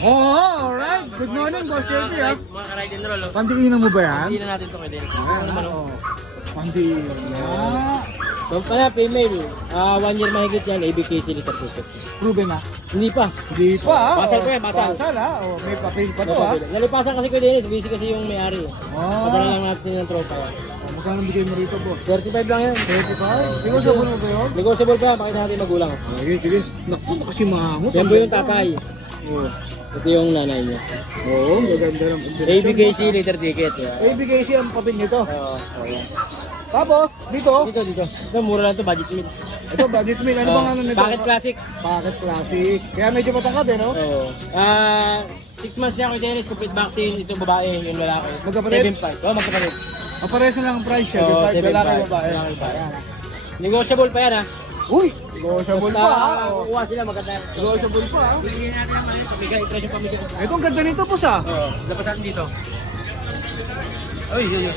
Oo, alright. Good morning, Boss JP ha. Mga ka-ride and roll. Pandiinan mo ba yan? Hindi na natin ito kay Dennis. Ayan, Ano naman oo. oh. Pandiinan. So pala, female. 1 year mahigit yan, ABKC litre puso. Proven na. Hindi pa. Hindi pa ha. Basal pa yan, basal. Basal ha. Oh, may papel pa to ha. Nalipasan kasi ko Dennis, busy kasi yung may-ari. Oh. Padala lang natin ng tropa yan. Magkano bigay mo rito, boss? 35 lang yan. 35? Negotiable mo ba yun? Negotiable pa, pakita natin magulang. Sige, sige. Naku, kasi mahangot. Yan po yung tatay. Ito yung nanay niya. Oo, maganda ng kombinasyon. ABKC litre ticket. Yeah. ABKC ang papel nito. Oo. Tapos, dito. Dito. Ito, mura lang ito, budget meal. Ito, budget meal. Ano bang ano nito? Packet classic. Packet classic. Kaya medyo matangkad eh, no? Oo. 6 months niya kay Dennis, complete vaccine. Ito babae, yung lalaki. Magkapatid? 7.5. Oo, magkapatid. Apareso lang ang price siya. Oo, 7.5, lalaki 7.5. babae. Lalaki babae. Ayan. Negotiable pa yan ha. Uy! Negotiable pa ha. Oo. Kukuha sila maganda. Negotiable pa ha. Bigyan natin ang mali. Pamigay, presyo pamigay. Ito ang ganda nito, boss ha. Oo. Dapat natin dito. Ay, yun.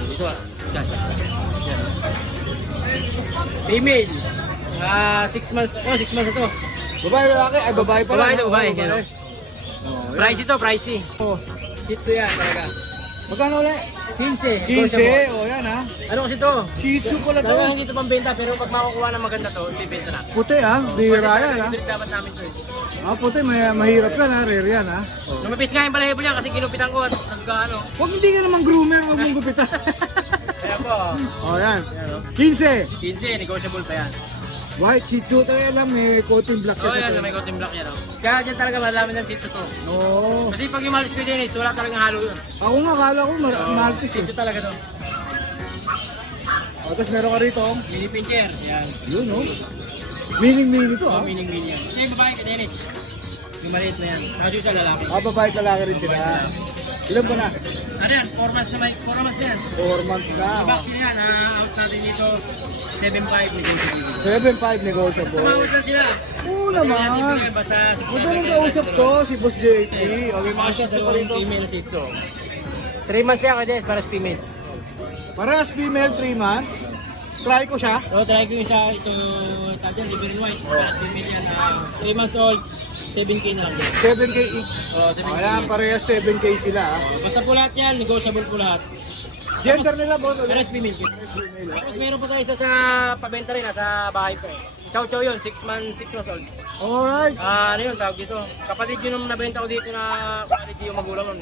Dito ah. Yan. Female. 6 months. Oh, 6 months na to. Babae, lalaki. Ay, babae pala. Babae to, babae. Oo, Yan. Oo, yan. Pricey to, pricey. Oo. Dito yan talaga. Magkano ulit? 15. 15. O yan ha. Ano kasi to? Shih Tzu pala to. Talagang hindi ito pambenta, pero pag makukuha ng maganda to, ibibenta na. Puti ha. Bihira yan ha. Kasi dapat namin to eh. Ah, puti. Mahirap yan ha. Rare yan ha. Lumapis nga yung balahibo niya kasi ginupitan ko at nagkaano. Huwag hindi ka naman groomer. Huwag mong gupitan. Kaya po, O yan. 15. 15, negotiable pa yan. White Shih Tzu tayo lang. May coating black siya Oh, sa yan, tayo. may coating black yan. Oh. Kaya dyan talaga malalaman ng sitio to. Oo. Kasi pag yung Maltese Dennis, wala talagang halo yun. Ako nga, akala ko Maltese eh. Sitio talaga to. O, tapos meron ka rito. Mini pincher. Yan. Yun o. Meaning to Oh, ha. meaning yan. Ito yung babae ka Dennis. Yung maliit na yan. Kasi yung sa lalaki. Ah, babae at lalaki rin sila. Ilan ba na? Ano yan? 4 months na may 4 months na yan. 4 months na. Yung vaccine yan, out natin dito. 7.5 negotiable. 7.5 negotiable. Tumawag lang sila. Oo Natin naman. bigyan, basta Magaling kausap to, si Boss JP. O, may mga Shih shots Tzu pa rito. female Shih Tzu. 3 months na ako din, para sa female. Parehas female, 3 months. Try ko siya. So, try ko yung isa, ito, tagal, liver and white. Female yan, 3 months old, 7K na lang din. 7K each. Oh, 7K. Ayan, parehas 7K sila. Ha? Basta po lahat yan, negotiable po lahat. Gender nila, boss. Pero female. Tapos meron po tayo isa sa pabenta rin, nasa bahay ko eh. Chow Chow yun, 6 months old. Alright. Ano yun, tawag dito. Kapatid yun nung nabenta ko dito na quality yung magulang nun.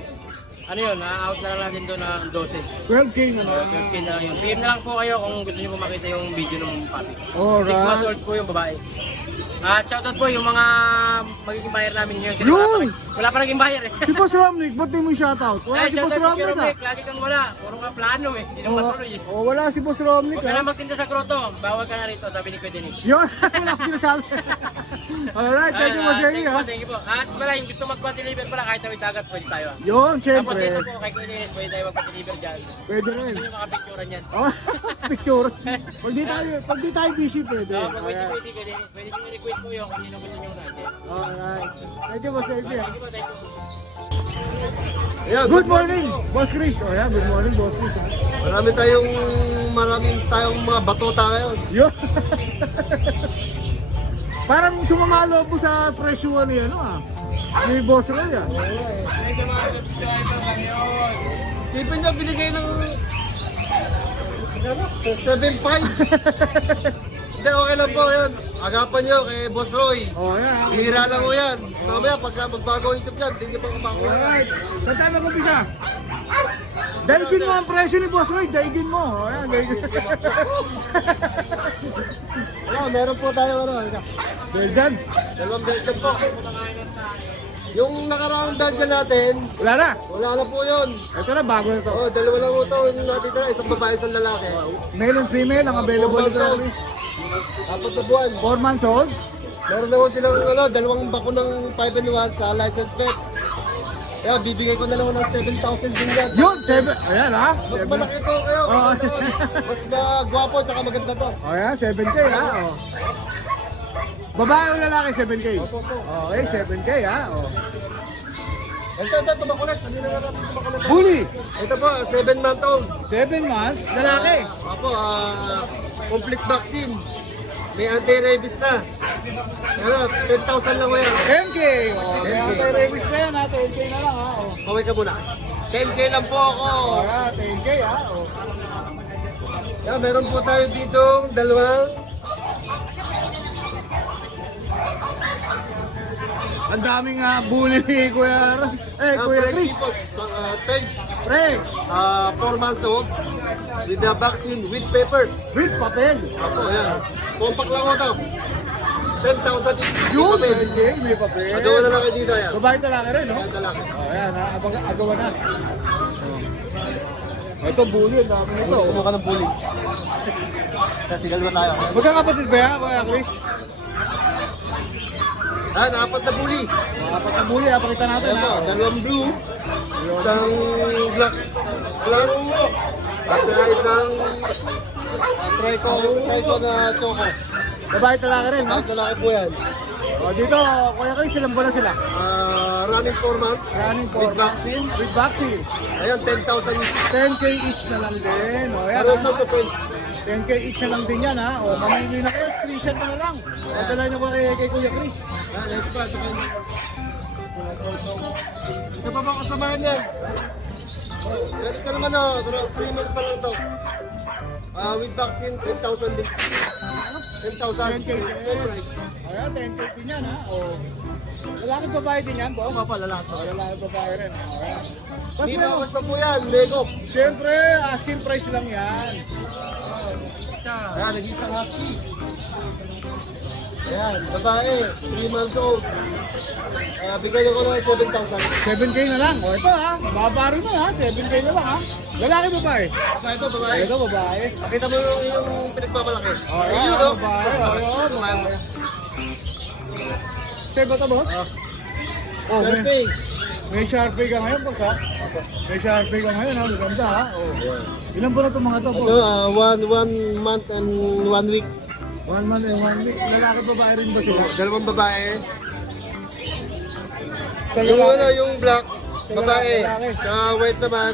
Ano yun, out na lang natin doon na 12. 12K na lang. 12K na lang yun. PM na lang po kayo kung gusto nyo po makita yung video ng papi. 6 months Alright. old po yung babae. At shoutout po yung mga magiging buyer namin ngayon. Kasi Yun! wala pa naging buyer eh. Si Boss Romnick, ba't di mo shoutout? Wala si Boss shoutout kay Romnick Romnick. ah. Lagi kang wala. Puro nga plano eh. Hindi naman matuloy eh. Oh, wala si Boss Romnick Huwag ka ah. na magtinda sa grotto. Bawal ka na rito, sabi ni Kuya Dennis. Yun, wala akong sinasabi. Alright, thank you, Boss JP Thank you ah. po, thank you po. At pala, yung gusto magpa-deliver pala kahit tawid dagat, pwede tayo. Yun, Tapos syempre. dito po kay Kuya Dennis, pwede tayo magpa-deliver dyan. Pwede rin. Gusto nyo makapicturean yan. Oh, picture. Pag di tayo busy, pwede. Pag pwede Ayan. pwede Kuya Dennis, pwede nyo i-request po yun kung sino gusto nyo natin. Alright. Thank you, Boss JP ah. Thank you po, thank you. Ayan, Good morning, Boss Chris. Oh, yeah, good morning, Boss Chris. ah. maraming tayong mga batota ngayon. Yun. Parang sumamalo po sa presyo ni ano ah. Ni Boss Ray ah. Sipin niya binigay ng 7.5. Hindi, okay lang po yan. Agapan niyo kay Boss Roy. Oh, yeah. Hira lang mo yan. Mamaya pagka magbago isip yan, hindi niyo pa kumakuha. Alright. Saan tayo mag-umpisa? Daigin mo ang presyo ni Boss Ray. Daigin mo. Oh, yeah, daigin. Wala, meron po tayo ano. Belgian. Dalawang Belgian po. Yung nakaraang Belgian natin, Wala na. wala na po yun. Ito na, bago na to. Oh, dalawa lang po ito. Yung natitira, isang babae, isang lalaki. Male and female ang available Four months sa old. Apat na buwan. 4 months old. Meron na po silang dalawang bako ng 5 and 1 sa license plate. Kaya bibigay ko na lang ng 7,000 din yan. Yun, 7. Ayan ha. Mas malaki to kayo. Oh. Mas magwapo at saka maganda to. Oh, yeah, 7K ha. Oh. Babae o lalaki, 7K? Okay, 7K ha. Oh. Ito, tumakulit. Kanina na natin tumakulit. Huli. Ito po, 7 month old. 7 months, lalaki. Complete vaccine. May anti-rabies na. Ano, 10,000 lang kuya. 10K. Oh, kaya 10K. tayo rabies na yan ha. 10K na lang ha. Oh. Kaway ka muna. 10K lang po ako. Kaya 10K ha. Oh. Yan, meron po tayo dito dalawang Ang daming bully ni Kuya Kuya Chris. Peg, Fresh. 4 months old with the vaccine with papers. With papel. Ako, yan. Compact lang ko ito. 10,000 each. Yun, Papel. 10K. May papel. Agawa na lang kayo dito yan. Babae talaki rin, no? Yan talaki. Oh, yan ha. Agawa na. Ito, bully. Ang dami nito. Kumuha ka ng bully. Tigal ba tayo? Magkakapatid ba yan, Kuya Chris? Yan, 4 na bully. Mga apat na bully, pakita natin Ayan ha. po, dalawang blue, isang black, at isang trico na choco. Babae talaki rin, no? At lalaki po yan. Oh, dito, Kuya Chris, ilang buwan na sila? Running 4 months. Running With vaccine. With vaccine. Ayan, 10,000 each. 10K each na lang din. O, yan Pero ha. sa point. 10K each na lang din yan ha. O, mamimili na kayo. Screenshot na lang. O, dala nyo ko kay Kuya Chris. Yan, ito pa. Ito pa ba kasamahan yan? Pwede ka naman o, 3 months pa lang to. With vaccine, 10,000 din. 10,000. 10K din. Ayan, 10K din yan ha. O, lalaki babae din yan, boss? Opo, lalaki. O, lalaki babae rin. O, ayan. Tapos Di meron, ba pa po yan, Lego. siyempre, asking price lang yan. Ayan, nag-isang husky. Ayan, babae, 3 months old. Bigay ko lang 7,000. 7K na lang. O, ito ha. Babaro na ha. 7K na lang ha. Lalaki babae. Babae po, babae. Ito babae. Pakita mo yung pinagmamalaki. O, ayan, babae. O, ayan, babae. Sa'yo ba ito, boss? Oh, may, Surfing. may Sharpie ka ngayon, boss ha? May Sharpie ka ngayon ha, maganda ha? Oh. Ilan po na itong mga ito, boss? 1 month and 1 week. 1 month and 1 week. Lalaki babae rin ba sila? Dalawang babae. Sa Yung lalaki. ano, yung black, babae. Lalaki. Sa white naman,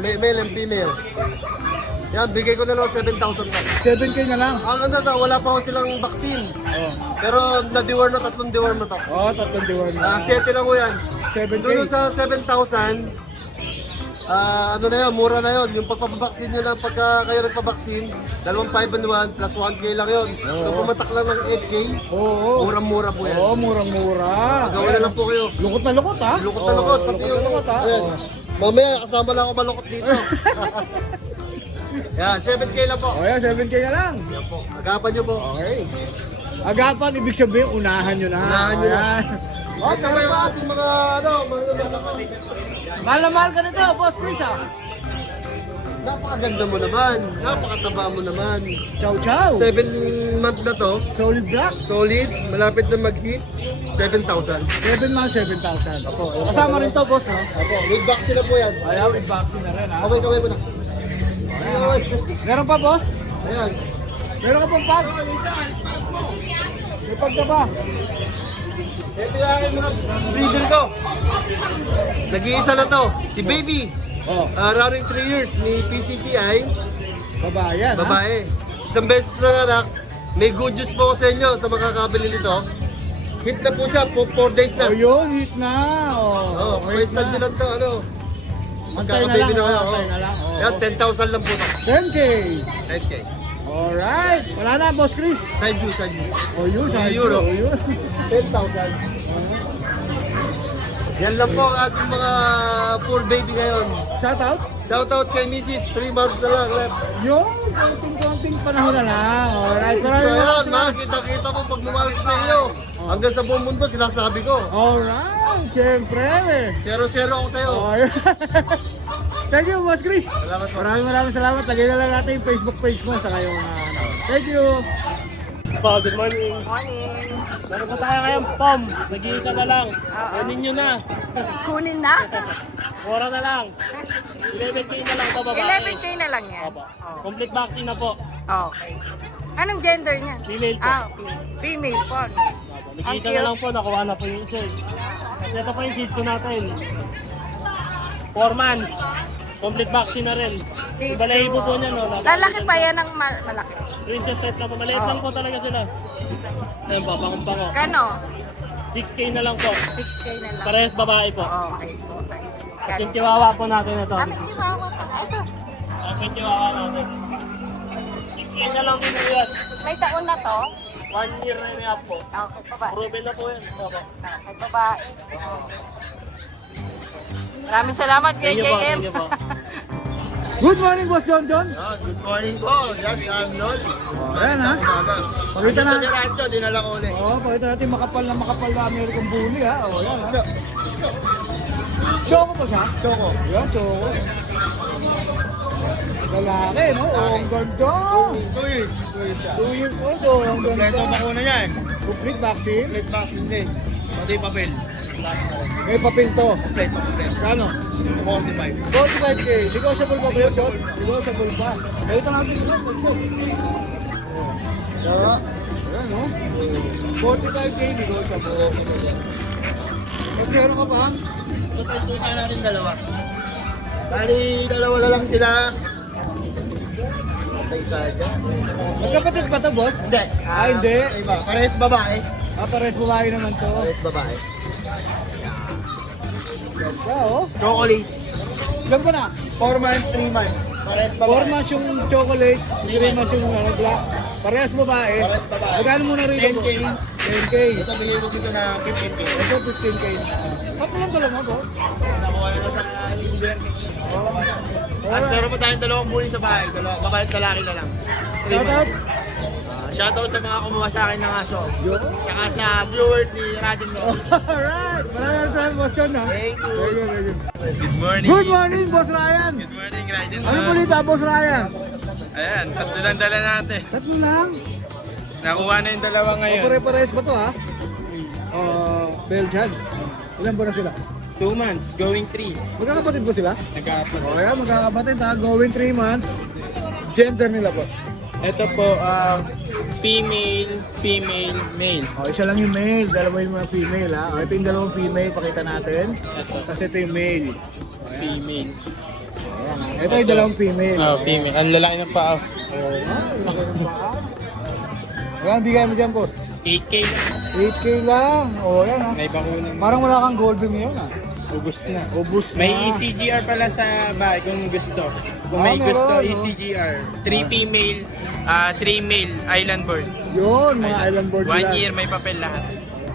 male and female. Yan, bigay ko na lang 7,000 pa. 7K na lang. Ang ano daw, wala pa ako silang vaccine. Oh. Pero na-deworm na, 3 deworm na to. Oh, 3 diwan na. 7 lang ko yan. 7K. Doon sa 7,000, ano na yun, mura na yun. Yung pagpapabaksin nyo lang pagka kayo nagpabaksin, 2,500 and 1 plus 1K lang yun. So pumatak lang ng 8K, Oo. murang-mura po yan. Oo, murang-mura. Gawa na lang po kayo. Lukot na lukot ha? Lukot na lukot, pati lukot yung... na lukot ha? Ayan. Oh. Mamaya, kasama lang ako malukot dito. Yan, 7K lang po. Oh, yan, 7K na lang. Yan po. Agapan nyo po. Okay. Agapan, ibig sabihin, unahan nyo na. Unahan nyo na. Ayan. Okay, meron pa ating mga ano, Mahal na mahal ka nito, Boss Chris ha? napakaganda mo naman. Napakataba mo naman. Chow chow. 7 months na to. Solid black. Solid, malapit na mag-hit. 7,000. 7 months, 7,000. Kasama rin to, boss ha? Opo, with vaccine na po yan. Ayan, with vaccine na rin ha? Kamay mo na. Ayun. Meron pa, boss? Ayan. Meron ka pang pag? May pag ka ba? Ito yung aking mga breeder ko. Nag-iisa na to. Si Baby. Oh, Running 3 years. May PCCI. babayan ha? Babae. Isang beses lang anak. May good news po ko sa inyo sa makakabili nito. Hit na po siya. 4 days na. Oh, yun, hit na. Oh, hit first time nyo lang to. Ano? Antay na lang, Magkakababy na kayo. antay na lang. Oh, Yan, 10,000 lang po to. 10K. 10K. Alright. Wala na, Boss Chris. Side view, side view. Oh, yun, sa Euro. Oh, yun. 10,000. Yan lang po ang ating mga poor baby ngayon. Shout out. Shout out kay Mrs. 3 months na lang left. Yung konting panahon na lang. Alright, So maraming yan, salamat. makikita-kita mo pag lumawag sa iyo. Hanggang sa buong mundo, sinasabi ko. Alright, siyempre. 0-0 ako sa iyo. Oh, yun. Thank you, Boss Chris. Salamat po. Maraming salamat. Lagyan na lang natin yung Facebook page mo sa kayong Thank you. Good morning. Meron pa tayo ngayon, Pom. Nag-iisa na lang. Kunin nyo na. Kunin na? Mura na lang. 11K na lang ito, babae. 11K na lang yan. Opo. Complete vaccine na po. Okay. Anong gender niya? Female po. Okay. Female po. Opo. Nag-iisa na lang po, nakuha na po yung isa. Kasi ito po yung seed ko natin. 4 months. Complete vaccine na rin. Shih Tzu. Balahibo po niya, no? Lalaki pa yan ng malaki. Princess type na po. Maliit lang po talaga sila. Ayun po, pango. Kano? 6K na lang po. 6K na lang. Parehas babae po. Okay po. Kasi yung chihuahua po natin ito. May chihuahua pa. Ito. Ang chihuahua natin. 6K na lang din po yan. May taon na to? 1 year na yan po. Okay, babae. Proven na po yan. Opo. Okay, babae. Maraming salamat, Thank you po, JJM. thank you po. Good morning, Boss John John. Good morning po. Yes, I'm Nol. Ayan ha. Pakita na. Si Rancho, dinala ko ulit. Pakita natin makapal na American Bully ha. Yan ha. Choco po siya? Choco. Yan, Choco. Lalaki, no? Ang ganda. 2 years. 2 years old, oh. Ang Kompleto ganda. bakuna yan. Complete vaccine. Complete vaccine din. Pati papel. May papel to. Complete papel. Kano? 45. 45K. Negotiable pa ba yun, boss? Negotiable pa. Pakita natin ito. Ayan, no? 45K negotiable. At meron ka pa? Tutukan natin dalawa. Bali, dalawa na lang sila. Magkapatid pa to, boss? Hindi. Hindi. Iba. Parehas babae. Pares babae naman to. Parehas babae. Ganda, oh. Chocolate. Ilan ko na? 4 months, 3 months. Parehas 4 babae. months yung chocolate, 3 months yung black. Parehas babae. Parehas babae. Magkano muna rito? 10K. 10K. Ito bigay ko dito na 15K. Ito 15K. Tatlo lang dalawa, boss. Nakuha na sa Linder. Tapos meron pa tayong dalawang bully sa bahay. Babae at lalaki na lang. Shout out. Shoutout sa mga kumuha sa akin ng aso. Yo. Tsaka sa viewers ni Radin mo. Alright. Maraming salamat, boss John, ha? Thank you. Very good, very good. Good morning. Good morning, boss Ryan. Good morning, Raiden. Ano balita, boss Ryan? Ayan, tatlo lang dala natin. Tatlo lang. Nakuha na yung dalawa ngayon. Pare-pares ba to, ha? Belgian. Ilan ba na sila? 2 months, going 3. Magkakapatid ba sila? Nag-aapon. O yan, magkakapatid ha. Going 3 months. Gender nila, boss. Ito po, female, male. O, isa lang yung male, dalawa yung mga female ha. O, ito yung dalawang female, pakita natin. Ito, Tapos ito yung male. female. Ayan, ha. Ito yung dalawang female. Female. Ang lalaki ng paa. Ayan, bigay mo dyan, boss. 8K lang. 8K lang. O, yan ha. May bakunan. Parang wala kang golden ngayon ha. Ubus na. Ubus na. May ECGR pala sa bag kung gusto. Kung may meron, gusto, no? ECGR. 3 female, 3 male, island bird. Yun, mga island bird 1 sila. year, may papel lahat.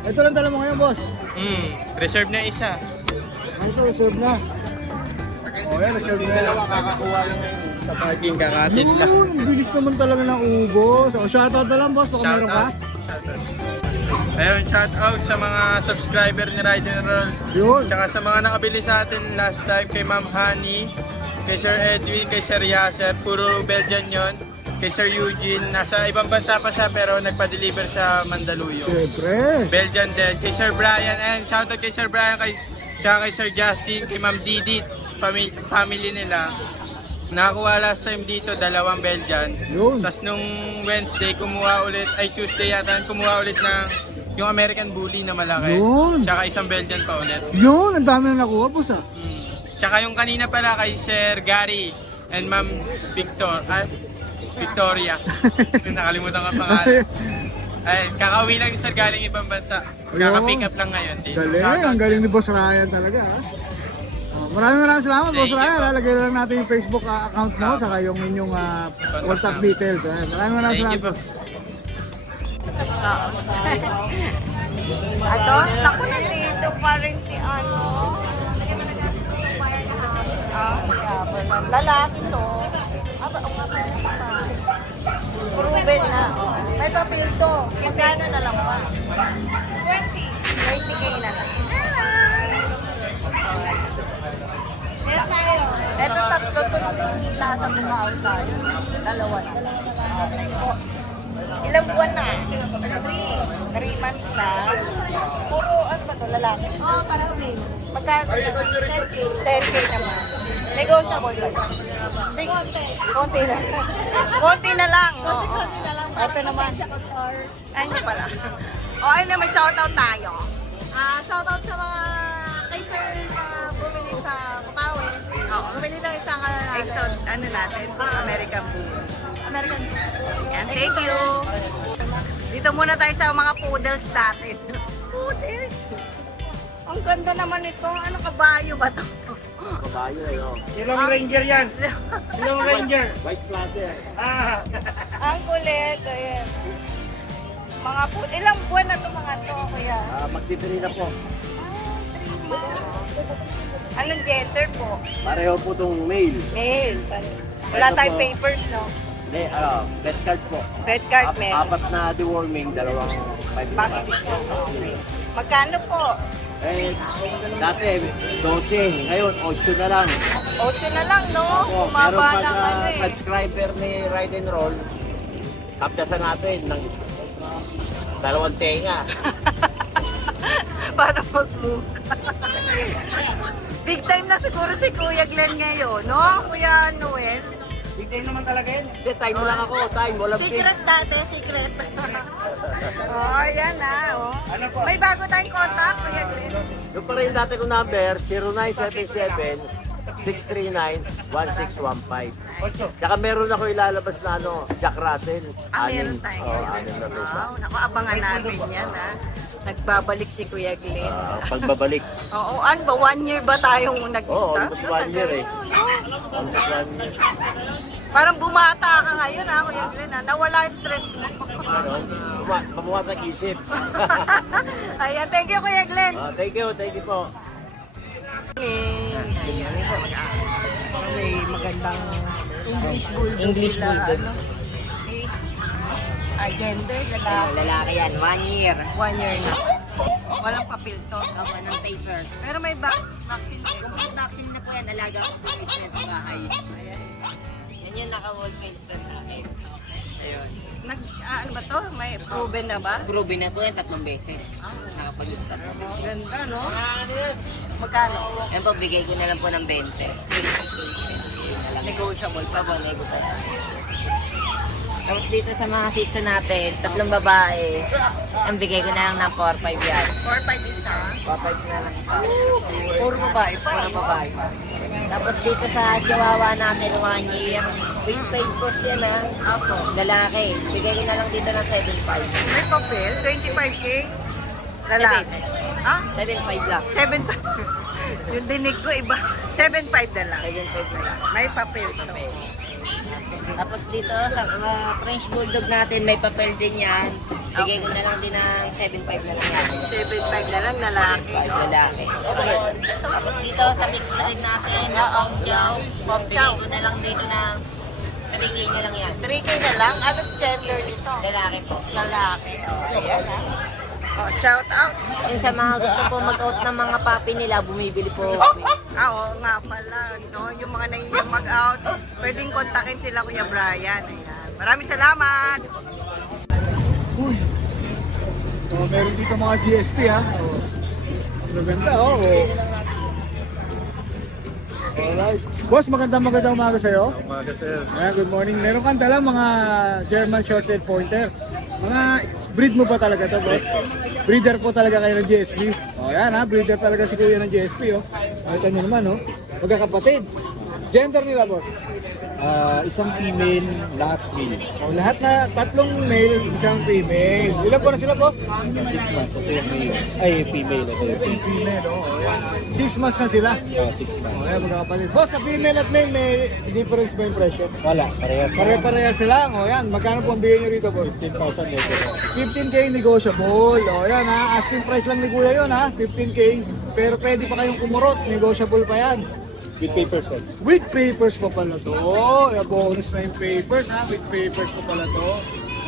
Ito lang dala mo ngayon, boss. Reserve na isa. Ito, reserve na. O, yan, reserve na. Kakakuha lang ngayon sa parking kakatid lang. Yun, bilis naman talaga ng ubos. O, shoutout na lang, boss. Baka meron ka. Ayun, shout out sa mga subscriber ni Ride and Roll. Yun. Tsaka sa mga nakabili sa atin last time kay Ma'am Honey, kay Sir Edwin, kay Sir Yasser, puro Belgian yon. Kay Sir Eugene, nasa ibang bansa pa siya pero nagpa-deliver sa Mandaluyong. Siyempre. Belgian din. Kay Sir Brian, and shout out kay Sir Brian, tsaka kay Sir Justin, kay Ma'am Didit, family nila. Nakakuha last time dito, 2 Belgian. Yun. Tapos nung Wednesday, Tuesday yata, kumuha ulit ng yung American Bully na malaki. Yun. Tsaka isang Belgian pa ulit. Yun, ang dami na nakuha, boss ah. Tsaka yung kanina pala kay Sir Gary and Ma'am Victoria. Nakalimutan ko pangalan. Ay, kakauwi lang yung Sir galing ibang bansa. Kaka-pick up lang ngayon. Galing, ang galing ni Boss Ryan talaga ha. Maraming salamat, Boss Thank you Ryan. po. Lalagay lang natin yung Facebook account mo saka yung inyong contact details. Maraming Thank you salamat. po. Ato, naku, nandito pa rin si ano. Lalaki to. Proven na. May papel to. Magkano na lang ba? 20K na lang. Ito tatlo to nung nasa mga outside. Dalawa na. Ilang buwan na? 3 months na. Puro ano ba ito? Lalaki? Oo, parang din. Magkano? 10K naman. Negotiable ba? Fix. Konti na. Konti na lang. Oo. Ito naman. Ayun pala. O, ayun naman, shoutout tayo. Shoutout sa mga kay sir na bumili sa Bukawi. Bumili ng isang ano natin, American Blue. American Blue. Yan, thank you. Dito muna tayo sa mga poodles natin. Poodles? Ang ganda naman ito. Ano, kabayo ba ito? Kabayo eh, oh. Silong Ranger yan. Silong Ranger. White Plaza. Ang kulit. Ayan. Mga poodles. Ilang buwan na ito mga ito, kuya? Magtitiri na po. Anong gender po? Pareho po itong male. Male. Wala tayong papers, no? Hindi, pet card po. Pet card, meron. Apat na deworming, dalawang Vaccine. Okay. Magkano po? Eh, dati 12, ngayon 8 na lang. 8 na lang, no? Meron Kumaba pa lang na ano eh. subscriber ni Ride and Roll. Kapyasan natin ng 2 tenga. Para mag-move. Big time na siguro si Kuya Glenn ngayon, no? Kuya Noel. Big time naman talaga yan. Hindi, time lang ako. Time, walang pig. Secret dati, secret. Oh, yan na, oh. Ano po? May bago tayong contact, Kuya Glenn. Yung pa rin dati kong number, 0977-639-1615. 8. Tsaka meron ako ilalabas na Jack Russell. Meron tayo. Anim na lupa. Wow, naku, abangan natin yan, ha. Nagbabalik si Kuya Glenn. Pagbabalik. Oo, ano ba? 1 year ba tayong Oo, nag-start? almost 1 year eh. Almost 1 year. Parang bumata ka ngayon, ha, Kuya Glenn, ha? Nawala yung stress mo. Mabuhat ang isip. Ayan, thank you, Kuya Glenn. Thank you po. May magandang English Bulldog. English sila, Bulldog. ano. Gender, lalaki. Lalaki yan, 1 year. 1 year na. Walang papel to. Ako ng papers. Pero may vaccine. Complete vaccine na po yan, alaga ko po mismo sa bahay. Yan yung naka-wall paper sa akin. Ayun. Ano ba to? May proven na ba? Proven na po yan 3 beses. Nakapag-lista. Ganda, no? Magkano? Yan po, bigay ko na lang po ng 20. Negotiable pa po, nego pa yan. Tapos dito sa mga sitso natin, 3 babae, ang bigay ko na lang ng 4-5 yan. 4-5 isa. 4-5 na lang isa. Puro babae pa. Puro babae. Tapos dito sa chihuahua natin, 1 year, big papers yan ha. Lalaki, bigay ko na lang dito ng 7-5. May papel? 25K? Lalaki. Ha? 7-5 lang. 7.5. Yung dinig ko iba. 7.5 na lang. 7-5 na lang. May papel to. Tapos dito sa French Bulldog natin, may papel din yan. Bigay ko na lang din ng 7.5 na lang yan. 7.5 na lang lalaki. 5 lalaki. Okay. Tapos dito sa mixed line natin, Pom Chow. Bigay ko na lang dito ng 3K na lang yan. 3K na lang? Anong gender nito? Lalaki po. Lalaki. Ayan ha. Oh, shout out. Yung sa mga gusto po mag-out ng mga papi nila, bumibili po. Oo nga pala. No? Yung mga nangyayon mag-out, pwedeng kontakin sila Kuya Brian. Ayan. Maraming salamat. Oh, meron dito mga GSP ha. Oh. Maganda oh. Alright. Boss, magandang umaga sa'yo. Umaga sir. Ayan, good morning. Meron kang dala mga German Short-Tailed Pointer. Mga breed mo ba talaga to, boss? Breeder po talaga kayo ng GSP. O yan ha, breeder talaga si Kuya ng GSP. Oh. Nakita nyo naman, oh. Magkakapatid. Gender nila, boss? Isang female, lahat male. O, lahat na, 3 male, 1 female. Ilan po na sila, boss? 6 months. Ito yung male. Ay, female. Ito yung female. Female, oh. O, yan. 6 months na sila. 6 months. O, yan, magkakapatid. Boss, sa female at male, may difference ba yung presyo? Wala, parehas. Pare-pareha sila. O, yan. Magkano po ang bigay nyo rito, boss? 15,000 ito. 15K negotiable. O yan ha, asking price lang ni Kuya yun ha, 15K. Pero pwede pa kayong kumurot, negotiable pa yan. With papers po. With papers pa pala to. Yung bonus na yung papers ha, with papers pa pala to.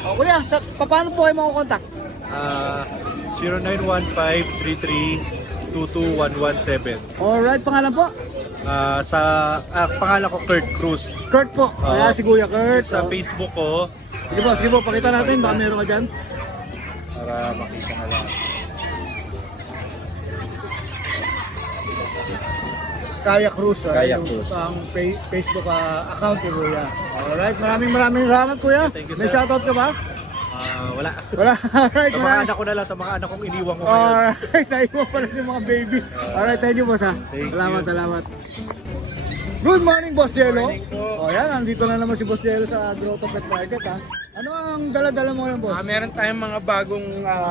O Kuya, paano po kayo makukontakt? 0915-33-22117. Alright, pangalan po? Pangalan ko Kurt Cruz. Kurt po. Kaya si Kuya Kurt. Sa O. Facebook ko, Sige po, pakita natin, baka meron ka dyan. para makita na lang. Kaya Cruz. Kaya yung Cruz. Ang Facebook account ni Kuya. Alright, maraming salamat Kuya. Thank you, May sir. shoutout ka ba? Wala. Wala. Alright, Sa mga anak ko na lang, sa mga anak kong iniwan ko ngayon. Alright, naiwan pala yung mga baby. Alright, thank you boss ha. Thank Salamat, you. salamat. Good morning, Boss Jello. Morning po. O yan, nandito na naman si Boss Jello sa Grotto Pet Market ha. Ano ang dala-dala mo ngayon, Boss? Meron tayong mga bagong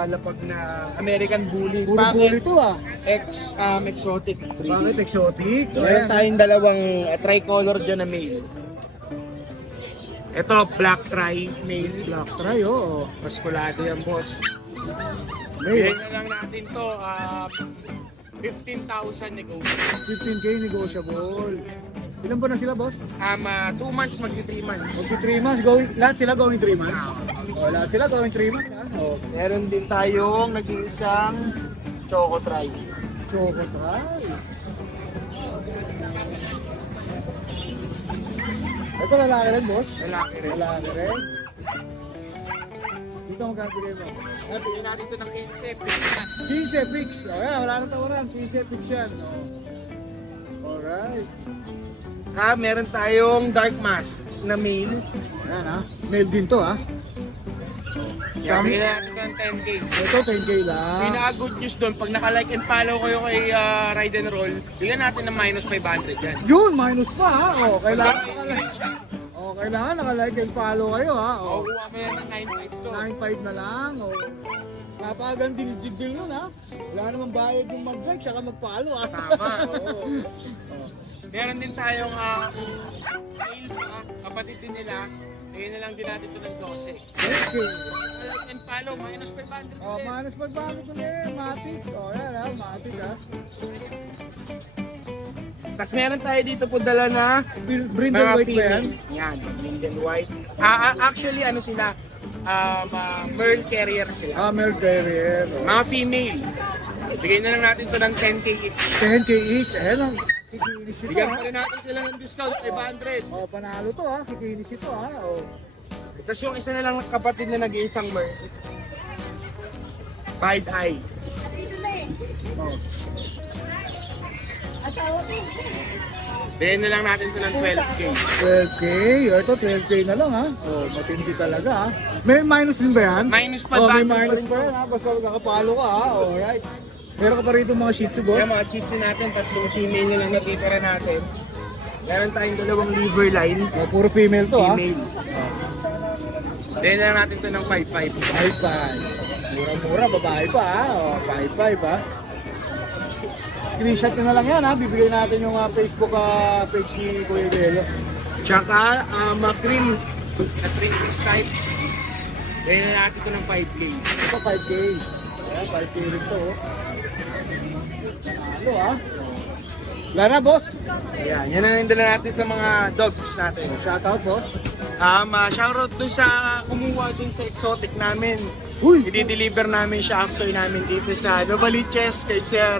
lapag na American Bully. Puro-puro ito ah. Exotic. Bakit exotic? Meron tayong dalawang tricolor dyan na male. Ito, black tri male. Black try, oo. Maskulado yan, boss. May Bigyan na lang natin to, 15,000 negotiable. 15K negotiable. Ilan ba na sila, Boss? 2 months, magti 3 months. Magsi 3 months, going, lahat sila going 3 months? O, lahat sila going 3 months ha? O, Meron din tayong nag-iisang choco tri. choco try. Ito lalaki rin, Boss? Lalaki rin. Lalaki rin. Dito magkano bigay mo? Bigyan natin ito ng 15. 15 fix. O yan, wala kang tawaran. 15 fix yan. O. Alright. Meron tayong dark mask na male. Ayan ha. Male din to ha. Yan, bigyan natin ito ng 10K. Ito 10K lang. Pinaka-good news doon, pag naka-like and follow kayo kay Ride and Roll, bigyan natin ng minus 500 yan. Yun, minus pa ha. O, kailangan. Screenshot. O, kailangan naka-like and follow kayo ha. O, Kukuha mo yan ng 9.5 to. 9.5 na lang. O, napakagandang deal nun ha. Wala namang bayad yung mag-like, saka mag-follow ha. Tama, oo. Meron din tayong male, kapatid din nila. Bigyan na lang din natin ito ng 12. Okay. Like and follow, minus 500 O, din. minus 500 ko na yun. Matic. O, yan ha. Matic ha. Tapos meron tayo dito po dala na Brindle mga white ba yan? female. Yan, Brindle white. Actually, ano sila? Merle carrier sila. Hammer Terrier. O, Mga female. Bigyan na lang natin ito ng 10K each. 10K each. Ayan ang kikinis ito Bigyan ha. pa rin natin sila ng discount, 500. O, panalo to ha. Kikinis ito ha. O, Tapos yung isa na lang kapatid na nag-iisang Merle. Pied eye. o. Bigyan na lang natin ito ng 12K. 12K. Ito 12K na lang ha. O, matindi talaga ha. May minus din ba yan? Minus pa O, may ba? minus pa yan ha. Basta magkakapalo ka ha. Alright. Meron ka pa rito mga shih tzu, boss? Kaya mga cheats natin, tatlong female na lang natitira natin. Meron tayong dalawang liver line. O, puro female to ha. Female. Bigyan na lang natin ito ng 5.5. 5.5. Mura-mura, babae pa ha. O, 5.5 ha. Screenshot nyo na lang yan ha. Bibigay natin yung Facebook page ni Kuya Jello. Tsaka, cream na princess type. Bigyan na natin ito ng 5K. Ito 5K. Ayan, 5K rin to. Oh. Ano ha? Wala na, boss. Ayan, yan na yung dala natin sa mga dogs natin. Shoutout, boss. Shoutout dun sa kumuha dun sa exotic namin. Uy! I-deliver namin siya after namin dito sa Novaliches kay Sir.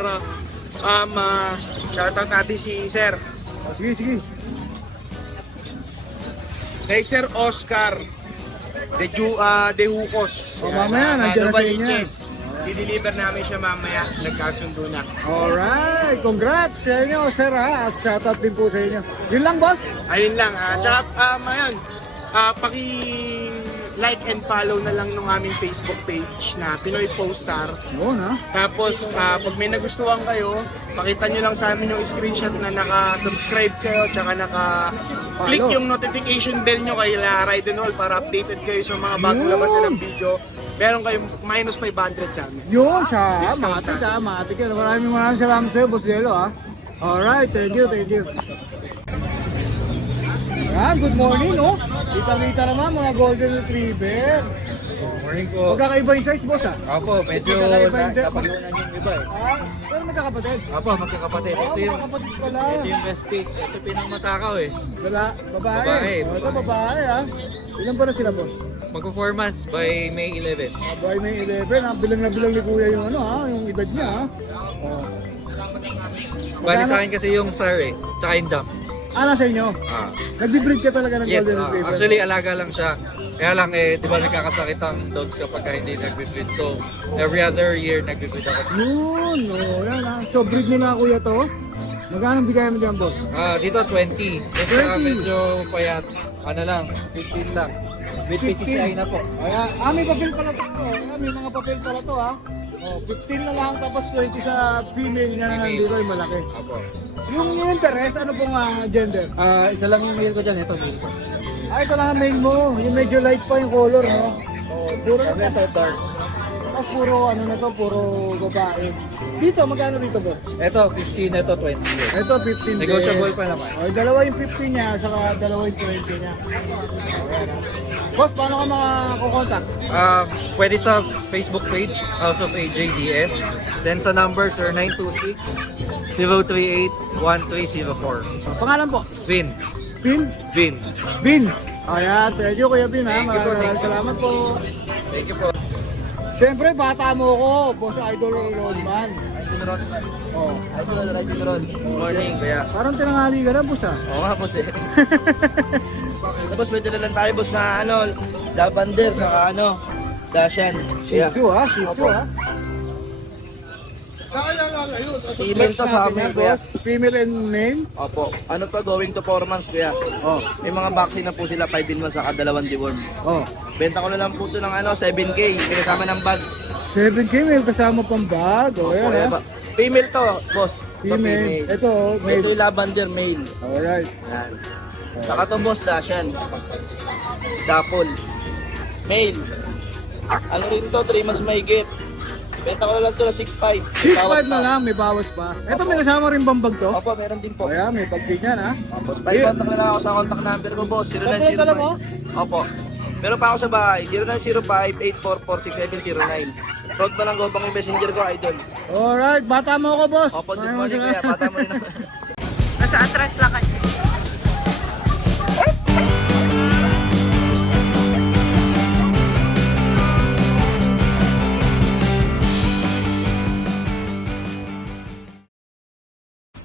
Shoutout natin si Sir. Oh, sige, sige. Kay Sir Oscar de Hucos. Oh, mamaya, nandiyan na sa inyo. Novaliches. I-deliver namin siya mamaya. Nagkasundo na. Alright, congrats sa inyo, sir ha. At shoutout din po sa inyo. Yun lang, boss. Ayun lang. Tsaka, ayun, paki-like and follow na lang nung aming Facebook page na Pinoy Postar. Yun ha. Tapos, pag may nagustuhan kayo, pakita nyo lang sa amin yung screenshot na naka-subscribe kayo, tsaka naka-click Follow. yung notification bell nyo kay Ride and All para updated kayo sa mga bagong Yun. labas na ng video. Meron kayong minus 500 sa amin. Yun sa Discount Matik sa ha. Matik yan. Maraming salamat sa iyo, boss Jello ha. Alright, thank you, thank you. Ayan, good morning, oh. Kita-kita naman mga golden retriever. Morning po. Magkakaiba yung size, boss ha. Opo, medyo Magkakaiba yung napagunan yung iba eh. Pero magkakapatid. Opo, magkakapatid. Oh, Ito yung, magkakapatid pala. ito yung best pick. Ito pinangmatakaw eh. Babae. Babae. Oh, ito babae ha. Ilan ba na sila, boss? Magpo 4 months by May 11. Babae na yung 11 ha. Bilang na bilang ni kuya yung ano ha, yung edad niya ha. Oh. Bali sa akin kasi yung SAR eh, tsaka yung dump. Nasa inyo? Ah. Nagbi-breed ka talaga ng Yes, golden retriever? actually alaga lang siya. Kaya lang eh, di ba nagkakasakit ang dogs kapag hindi nagbe-breed. So, every other year nagbe-breed ako. Yun, oh, yan ha. So breed nila kuya to. Magkano bigay mo diyan, boss? Dito 20. Ito 20. medyo payat. Ano lang, 15 lang. With PCCI na po. May papel pala to. Ayan, may mga papel pala to ha. Oh, 15 na lang tapos 20 sa female niya na nandito yung malaki. Opo. Yung interest, ano pong gender? Isa lang yung mail ko dyan. Ito, mail ko. Ito lang ang mail mo. Yung medyo light pa yung color, no? Oh, puro na Ito, dark. tapos puro ano na to, puro babae. Dito, magkano dito, boss? Ito, 15. Ito, 20. Ito, 15 din. Negotiable pa naman. Oh, dalawa yung 15 niya, saka dalawa yung 20 niya. Oh, yan, boss, paano ka makakontakt? Pwede sa Facebook page, House of AJDS. Then sa number, sir, 926-038-1304. Pangalan po? Vin. Bin? Vin. Bin! Ayan, thank you Kuya Bin ha. Thank you po, Maraming salamat po. Thank you po. Siyempre, bata mo ko, boss idol Rodman. Oh, Good morning, kuya. parang tinangali ka na, boss ha. Oo nga, boss eh. Tapos may dala lang tayo, boss, na lavender, saka Dashan. Shih Tzu ha, Shih Tzu ha. Female to sa amin, kuya. boss. Female and male. Opo. Ano to, going to 4 months, kuya. Oh, May mga vaccine na po sila, 5 in 1, saka 2 deworm. oh. Benta ko na lang po ito ng 7K, may kasama ng bag. 7K, may kasama pang bag. Oh, yan Kuya, ha. Female to, boss. Ito, Female. Ito, male. Ito yung lavender male. Alright. Yan. Saka to, boss, Dashan. Dapol. Male. Ano rin to, 3 months mahigit. Benta ko na lang to na 6.5. 6.5 na lang, may bawas pa. Ito, may kasama rin bang bag to? Opo, meron din po. Oh, yan, may bag din yan ha. Boss, may contact na lang ako sa contact number ko, boss. Contact na lang mo? Opo. Meron pa ako sa bahay, 0905-844-6709. Road pa lang go pang messenger ko, idol. Alright, bata mo ko, boss. Opo, good morning, kuya. Bata mo rin ako. Nasa atras lang kayo.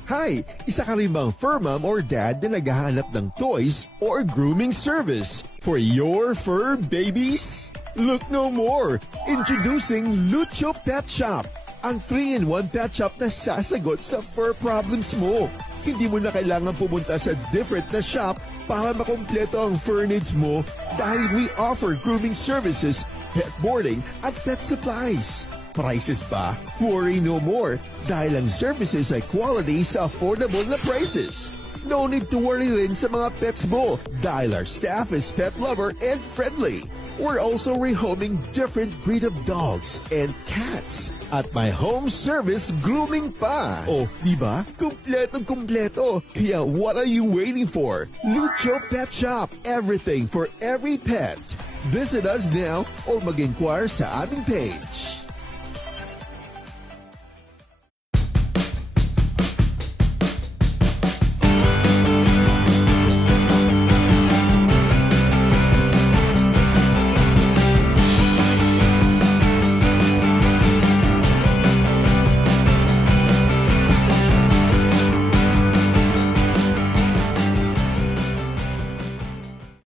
Hi! Isa ka rin bang fur mom or dad na naghahanap ng toys or grooming service for your fur babies? Look no more! Introducing Lucho Pet Shop, ang 3-in-1 pet shop na sasagot sa fur problems mo. Hindi mo na kailangan pumunta sa different na shop para makompleto ang fur needs mo dahil we offer grooming services, pet boarding at pet supplies. Prices ba? Worry no more dahil ang services ay quality sa affordable na prices. No need to worry rin sa mga pets mo dahil our staff is pet lover and friendly. We're also rehoming different breed of dogs and cats at my home service grooming pa. Oh, di ba? Kumpletong-kumpleto. Kaya what are you waiting for? Lucho Pet Shop. Everything for every pet. Visit us now or mag-inquire sa aming page.